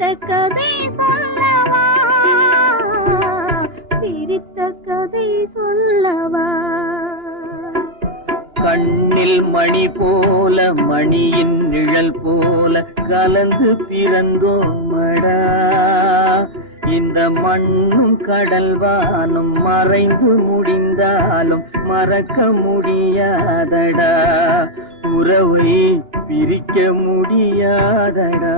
பிரித்த கதை சொல்லவா, பிரித்த கதை சொல்லவா. கண்ணில் மணி போல மணியின் நிழல் போல கலந்து பிறந்தோமடா. இந்த மண்ணும் கடல்வானும் மறைந்து முடிந்தாலும் மறக்க முடியாதடா. உறவை பிரிக்க முடியாதடா.